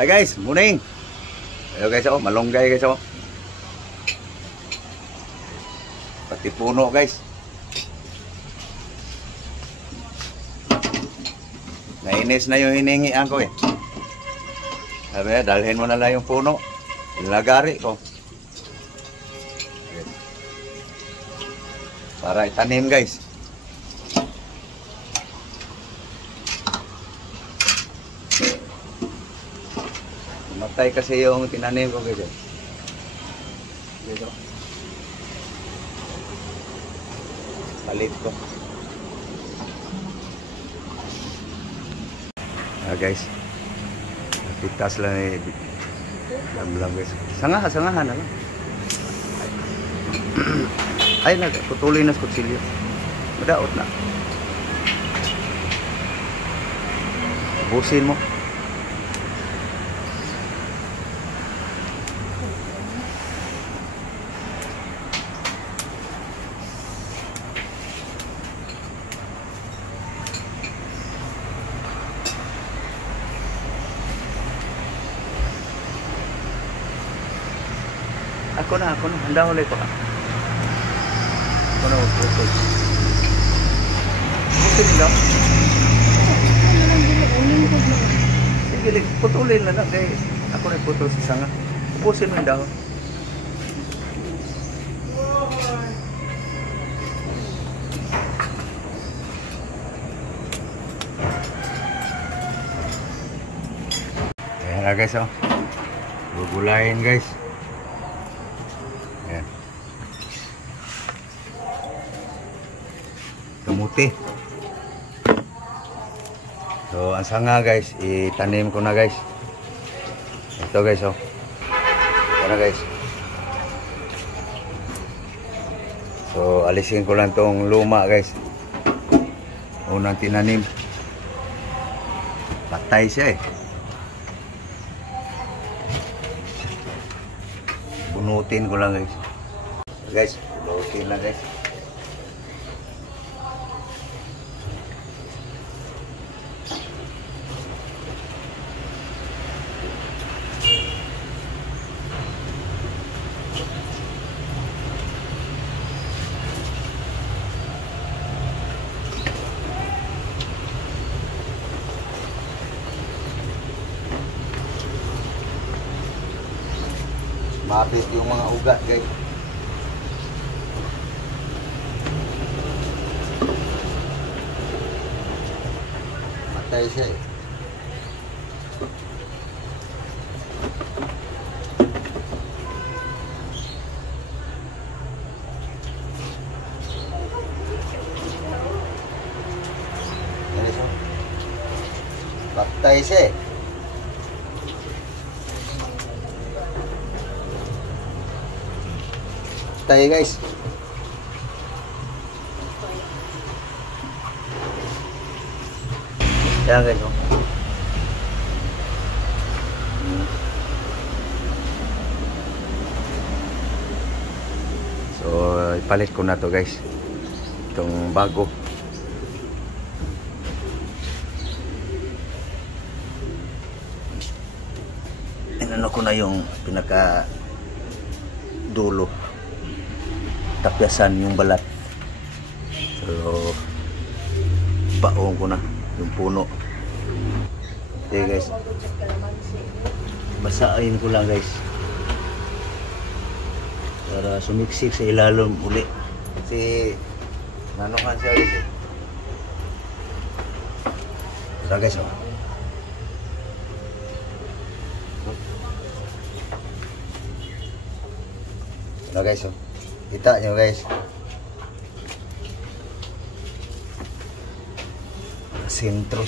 Hi guys, morning. Ayo guys, oh, malunggay guys, oh. Pati puno guys. Nainis na yung hiningian ko eh. Sabi, dalhin mo na lang yung puno. Ilagari ko. Para itanim guys. Matay kasi yung tinanim ko guys. Dito. Palit ko. Guys. Pitas lang eh. Lam guys. Sangahan na lang. Ay, putulin na sa kutsilyo. Madaot na. Busin mo. Ako na. Handa ulit ko. Ako na, putol. Busin nila. Sige, putulin na lang. Ako na putol sa sanga. Busin mo yung dahon. Ayan na guys, oh. Gugulayin guys. Ayan. Kamuti. So, ang sanga guys, itanim ko na guys. Ito guys, oh. Ito na guys. So, alisin ko lang tong luma guys. Unang tinanim. Patay siya eh. Bunutin ko lang guys. Guys, bunutin lang guys. Mapit yung mga ugat guys. Matay siya eh. Matay siya eh. Tayo guys. Yan guys, oh. So, ipalit ko na to guys. Itong bago. Inano ko na yung pinaka dulo. Tapyasan yung balat. So, baong ko na yung puno. Okay guys. Basahin ko lang guys. Para sumiksik sa ilalim uli. Kasi nanukan siya guys. So guys, oh. So guys, oh. Kita nyo guys. Sentro.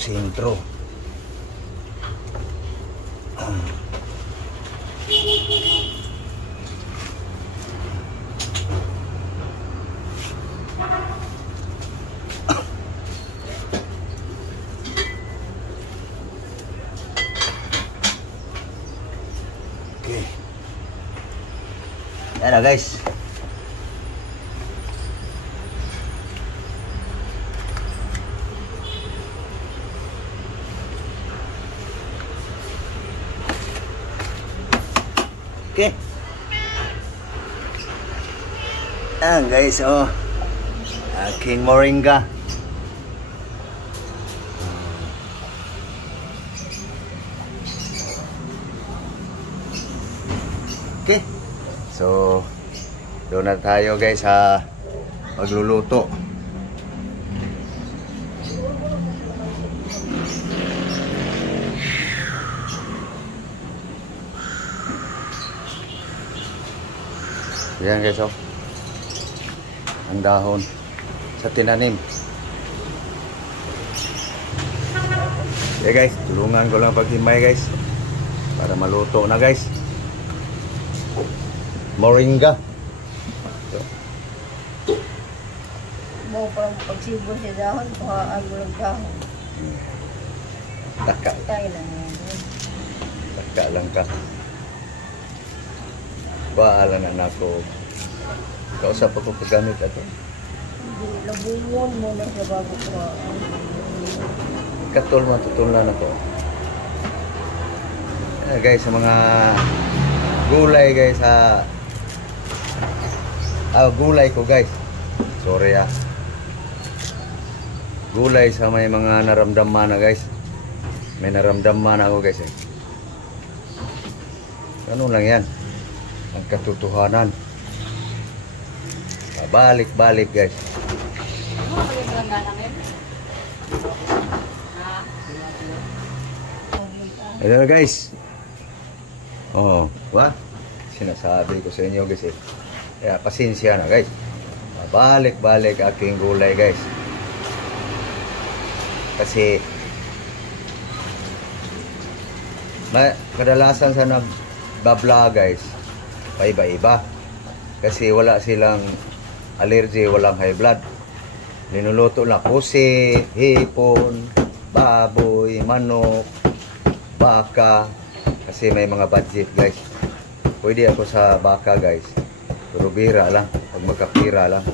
Okay. Yan na guys. Okay. Ayan guys, oh. Aking moringa. Okay. So, doon na tayo guys sa pagluluto. Yan guys, oh. Ang dahon sa tinanim. Okay guys, tulungan ko lang paghimay guys para maluto na guys. Moringa. Mau pagsibol sa dahon, pahaan mo lang dahon. Taka. Tayo lang yan. Taka lang ka. Paalan na ako. Kausap ako paggamit ito. Hindi, labungon mo na sa bago ko. Katol matutunan ako. Guys, sa mga gulay guys sa gulay ko guys. Sorry ah. Gulay sa may mga naramdaman na guys. May naramdaman ako guys eh. Ano lang yan? Ang katotohanan. Balik-balik guys. Hello guys. Oh, wah. Sinasabi ko sa inyo guys eh. Kaya pasensya na guys. Balik-balik aking gulay guys. Kasi kadalasan sa nag-vlog guys, paiba-iba. Kasi wala silang allergy, walang high blood. Linuluto lang pusi, hipon, baboy, manok, baka. Kasi may mga budget guys. Pwede ako sa baka guys. Pero bira lang, pag magkapira lang.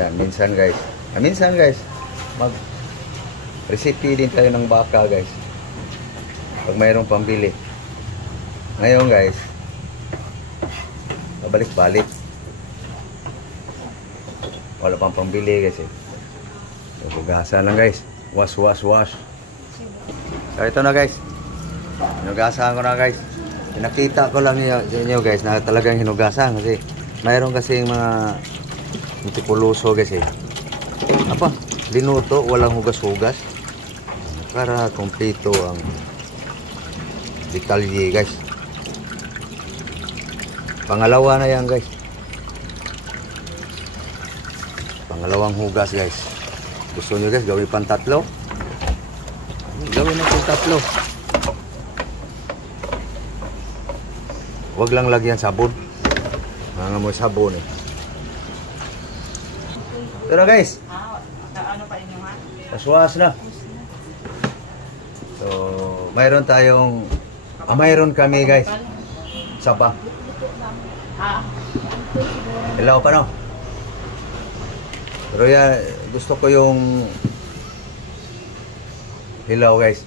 Yan, minsan guys. Minsan guys, mag-recipe din tayo ng baka guys. Pag mayroong pambili. Ngayon guys, babalik-balik. Wala pang pambili guys eh. Hugasan lang guys. Wash. So ito na guys. Hinugasan ko na guys. Pinakita ko lang sa inyo guys na talagang hinugasan kasi mayroon kasing mga mutikuloso guys eh. Apa? Linuto, walang hugas-hugas. Para kompleto ang detalye guys. Pangalawa na yan guys. Pangalawang hugas guys. Gusto nyo guys gawin pang tatlo? Gawin natin tatlo. Huwag lang lagyan sabon. Mga mo sabon eh. Pero guys, Ano pa inyo ha? paswas na. So, mayroon tayong mayroon kami guys. Sapa. Hello pa no? Pero yan, gusto ko yung hilaw guys.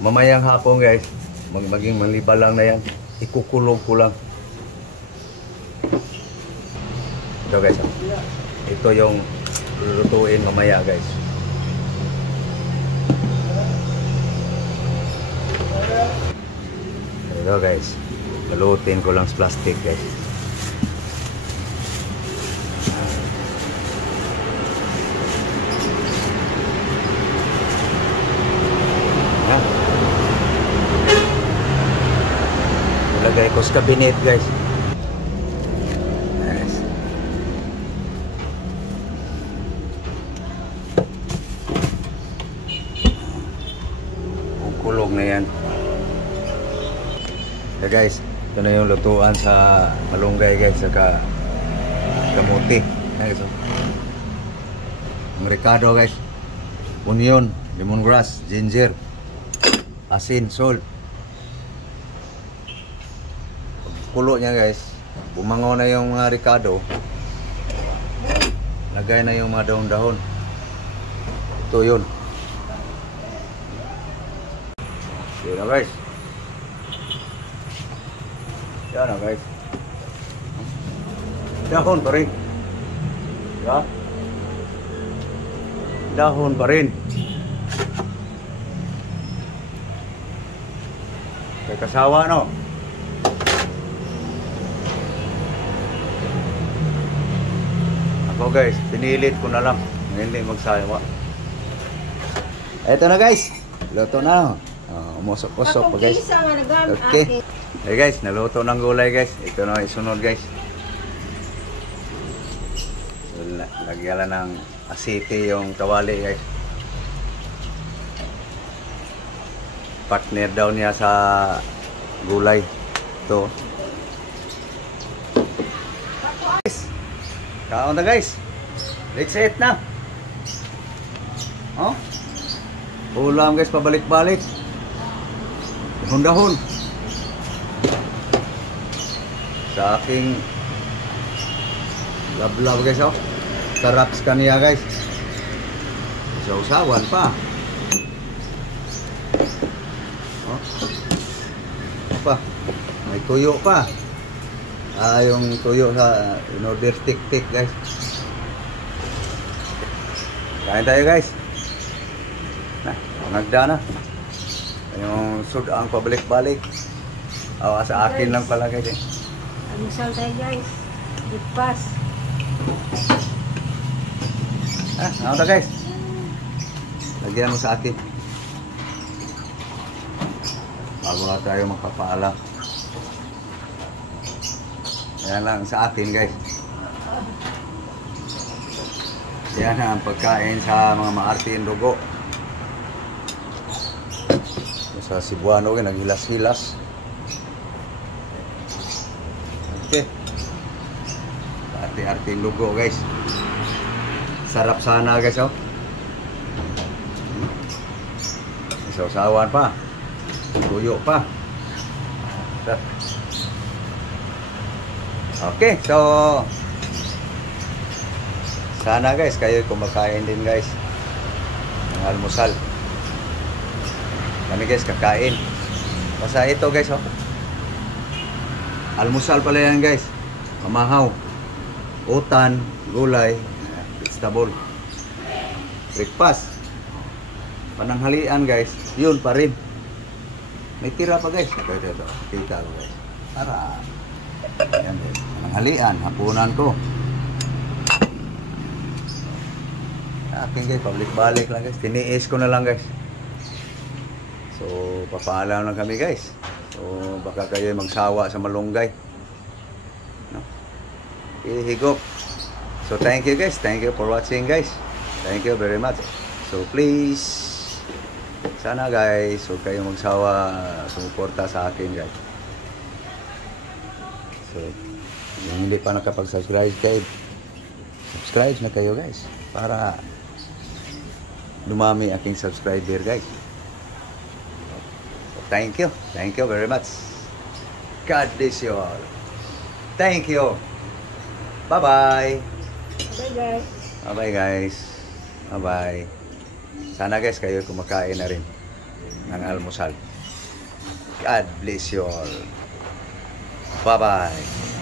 Mamayang hapon guys, maging maliba lang na yan. Ikukulong ko lang. Ito guys. Ito yung lulutuin mamaya guys. Ito guys. Lulutin ko lang sa plastic guys. Lagay ko sa cabinet guys. Yes. Kulog na yan. So guys, ito na yung lutuan sa malunggay guys, saka kamuti. Guys, ang ricado guys, onion, lemongrass, ginger, asin, salt. Kulo niya guys, bumango na yung mga ricado, lagay na yung mga dahon-dahon. Ito yun. Yun na guys. Yan na guys. Dahon pa rin. Diba? Dahon pa rin. Kay kasawa no. Ako guys, pinilit ko na lang. Hindi magsawa. Eto na guys. Luto na. Umusok-usok pa guys. Isa nga nagamit Okay. akin. Hey guys, naluto ng gulay guys. Ito na isunod guys. Lagyan ng asiti yung kawali guys. Partner daw niya sa gulay. Ito. Guys, kaon na guys. Let's eat na. Oh. Ulam guys, pabalik-balik. Dahon-dahon. Sa aking lablab guys oh. Sarap kaniya guys. Sausawan pa. Oh. Pa. May tuyo pa. Yung tuyo sa in-order tik-tik guys. Kain tayo guys. Nah, nagda na. Yung sudang pabalik-balik. Sa akin lang pala guys eh. Almusal tayo guys. Lipas. Ano ta guys? Lagyan mo sa akin. Bago na tayo magpapaalam. Yan lang sa atin guys. Yan ang pagkain sa mga maarting dugo. Sa Cebuano, naghilas-hilas. Okay. Arte-arting dugo guys. Sarap sana guys oh. Sausawan pa. Tuyo pa. Okay, so sana guys kayo kumakain din guys ng almusal. Kami guys kakain. Basta ito guys oh. Almusal pala yan guys. Kamahaw, utan, gulay, vegetable. Breakfast. Pananghalian guys, yun pa rin. May tira pa guys. Ito. Kita ko guys. Para yan guys. Pananghalian, hapunan ko. Akin guys, pabalik-balik lang guys. Tiniis ko na lang guys. So, papaalam lang kami guys. So, baka kayo magsawa sa malunggay. No? Ihigop. So, thank you guys. Thank you for watching guys. Thank you very much. So, please, sana guys, huwag kayong magsawa sumuporta sa akin guys. So, yung hindi pa nakapag-subscribe kayo, subscribe na kayo guys. Para dumami aking subscriber guys. Thank you. Thank you very much. God bless you all. Thank you. Bye-bye. Bye guys. Bye-bye guys. Bye-bye. Sana guys kayo kumakain na rin ng almusal. God bless you all. Bye-bye.